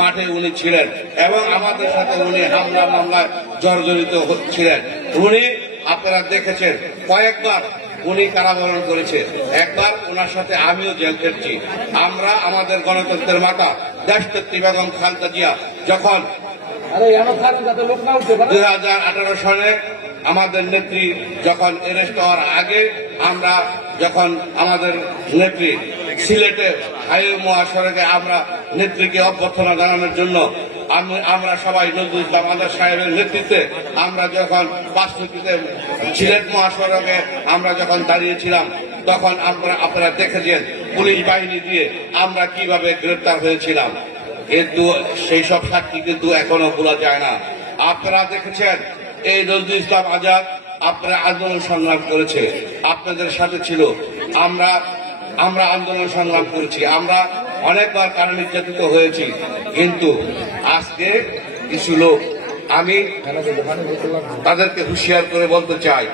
মাঠে উনি ছিলেন এবং আমাদের সাথে উনি হামলা মামলায় জর্জরিত হচ্ছিলেন। উনি আপনারা দেখেছেন কয়েকবার উনি কারাবরণ করেছে, একবার ওনার সাথে আমিও জেল খেটেছি। আমরা আমাদের গণতন্ত্রের মাতা দেশনেত্রী বেগম খালেদা জিয়া যখন 2018 সালে আমাদের নেত্রী যখন অ্যারেস্ট হওয়ার আগে আমরা যখন আমাদের নেত্রী সিলেটে হাইওয়ে মহাসড়কে আমরা নেত্রীকে অভ্যর্থনা জানানোর জন্য আমরা সবাই নজরুল ইসলাম আজাদ সাহেবের নেতৃত্বে আমরা যখন পাঁচমুখীতে সিলেট মহাসড়কে আমরা যখন দাঁড়িয়েছিলাম তখন আপনারা দেখেছেন পুলিশ বাহিনী দিয়ে আমরা কিভাবে গ্রেপ্তার হয়েছিলাম, কিন্তু সেই সব সাক্ষী কিন্তু এখনো ভোলা যায় না। আপনারা দেখেছেন এই নজরুল ইসলাম আজাদ আপনারা আন্দোলন সংগ্রাম করেছে, আপনাদের সাথে ছিল। আমরা আন্দোলন সংগ্রাম করেছি, আমরা অনেকবার কারণ নির্যাতিত হয়েছি, কিন্তু আজকে কিছু লোক, আমি তাদেরকে হুঁশিয়ার করে বলতে চাই,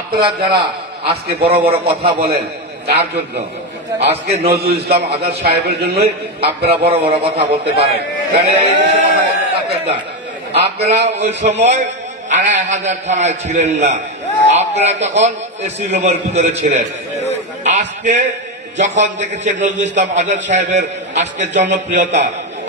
আপনারা যারা আজকে বড় বড় কথা বলেন কার জন্য? আজকে নজরুল ইসলাম আজাদ সাহেবের জন্যই আপনারা বড় বড় কথা বলতে পারেন। আপনারা ওই সময় 2500 থানায় ছিলেন না, আপনারা তখন এসি রুমের ভিতরে ছিলেন। আজকে যখন দেখেছেন নজরুল ইসলাম আজাদ সাহেবের আজকে জনপ্রিয়তা,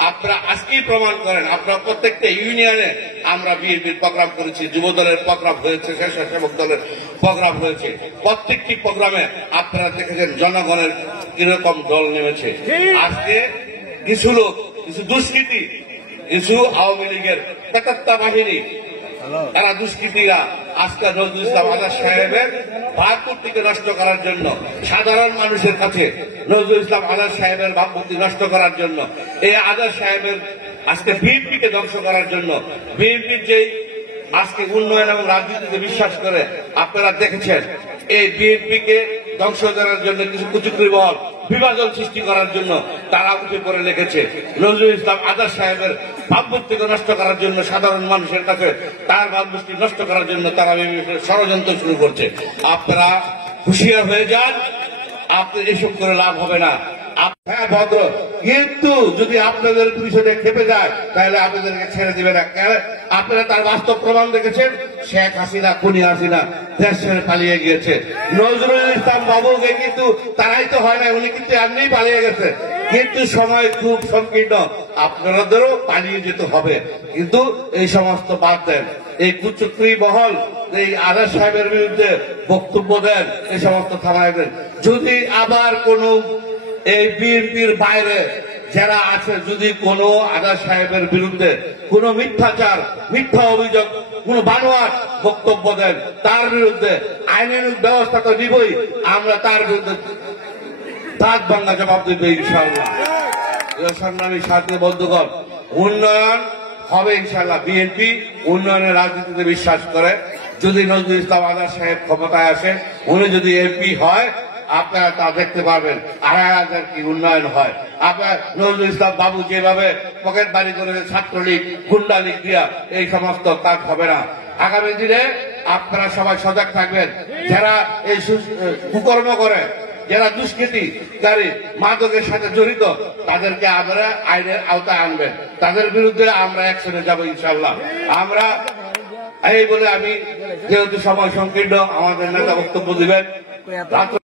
আপনারা আজকেই প্রমাণ করেন। আপনারা প্রত্যেকটা ইউনিয়নে আমরা বিএনপির প্রোগ্রাম করেছি, যুব দলের প্রোগ্রাম হয়েছে, স্বেচ্ছাসেবক দলের প্রোগ্রাম হয়েছে। প্রত্যেকটি প্রোগ্রামে আপনারা দেখেছেন জনগণের কিরকম দল নেমেছে। আজকে কিছু লোক, কিছু দুষ্কৃতী, কিছু আওয়ামী লীগের পেটাত্তা বাহিনী, এরা দুষ্কৃতীরা আজকে নজরুল ইসলাম আজাদ সাহেবের ভাবমূর্তিকে নষ্ট করার জন্য, সাধারণ মানুষের কাছে নজরুল ইসলাম আজাদ সাহেবের ভাবমূর্তি নষ্ট করার জন্য, এই আজাদ সাহেবের আজকে বিএনপিকে ধ্বংস করার জন্য, বিএনপির যেই আজকে উন্নয়ন এবং রাজনীতিতে বিশ্বাস করে, আপনারা দেখেছেন এই বিএনপিকে ধ্বংস করার জন্য কিছু কুচক্রী মহল বিভাজন সৃষ্টি করার জন্য তারা উঠে পড়ে লেগেছে। নজরুল ইসলাম আজাদ সাহেবের ভাবমূর্তিকে নষ্ট করার জন্য, সাধারণ মানুষের কাছে তার ভাবমূর্তি নষ্ট করার জন্য তারা ষড়যন্ত্র শুরু করছে। আপনারা হুঁশিয়ার হয়ে যান, আপনি এসব করে লাভ হবে না। হ্যাঁ ভদ্র, কিন্তু যদি আপনাদের পিছনে খেপে যায় তাহলে আপনাদেরকে ছেড়ে দিবে না। আপনারা তার বাস্তব প্রমাণ দেখেছেন, শেখ হাসিনা, খুনি হাসিনা দেশ ছেড়ে পালিয়ে গিয়েছে। নজরুল ইসলাম বাবুকে কিন্তু তারাই তো হয় না, উনি কিন্তু এমনি পালিয়ে গেছে, কিন্তু সময় খুব সংকীর্ণ, আপনাদেরও পালিয়ে যেতে হবে। কিন্তু এই সমস্ত বাদ দেন, এই কুচক্রী মহল এই আজাদ সাহেবের বিরুদ্ধে বক্তব্য দেন, এই সমস্ত থামায় দেন। যদি আবার কোন এই বিএনপির বাইরে যারা আছে, যদি কোন আজাদ সাহেবের বিরুদ্ধে কোন মিথ্যাচার, মিথ্যা অভিযোগ, কোন বানোয়াট বক্তব্য দেন, তার বিরুদ্ধে আইনের ব্যবস্থা তো নিবই, আমরা তার বিরুদ্ধে দাঁত ভাঙা জবাব দেব ইনশাআল্লাহ। সংগ্রামী সাথী বন্ধুগণ, উন্নয়ন হবে ইনশাআল্লাহ। বিএনপি উন্নয়নের রাজনীতিতে বিশ্বাস করে। যদি নজরুল ইসলাম আজাদ সাহেব ক্ষমতায় আসে, উনি যদি এমপি হয়, আপনারা তা দেখতে পারবেন 2500 কি উন্নয়ন হয়। আপনার নজরুল ইসলাম বাবু যেভাবে পকেট বাড়ি করেছে ছাত্রলীগ, গুন্ডা লীগ দিয়া, এই সমস্ত কাজ হবে না। আগামী দিনে আপনারা সবাই সজাগ থাকবেন। যারা এই কুকর্ম করে, যারা দুষ্কৃতিকারী, মাদকের সাথে জড়িত, তাদেরকে আপনারা আইনের আওতায় আনবেন, তাদের বিরুদ্ধে আমরা অ্যাকশনে যাব ইনশাআল্লাহ। আমরা এই বলে আমি, যেহেতু সময় সংকীর্ণ, আমাদের নেতা বক্তব্য দিবেন।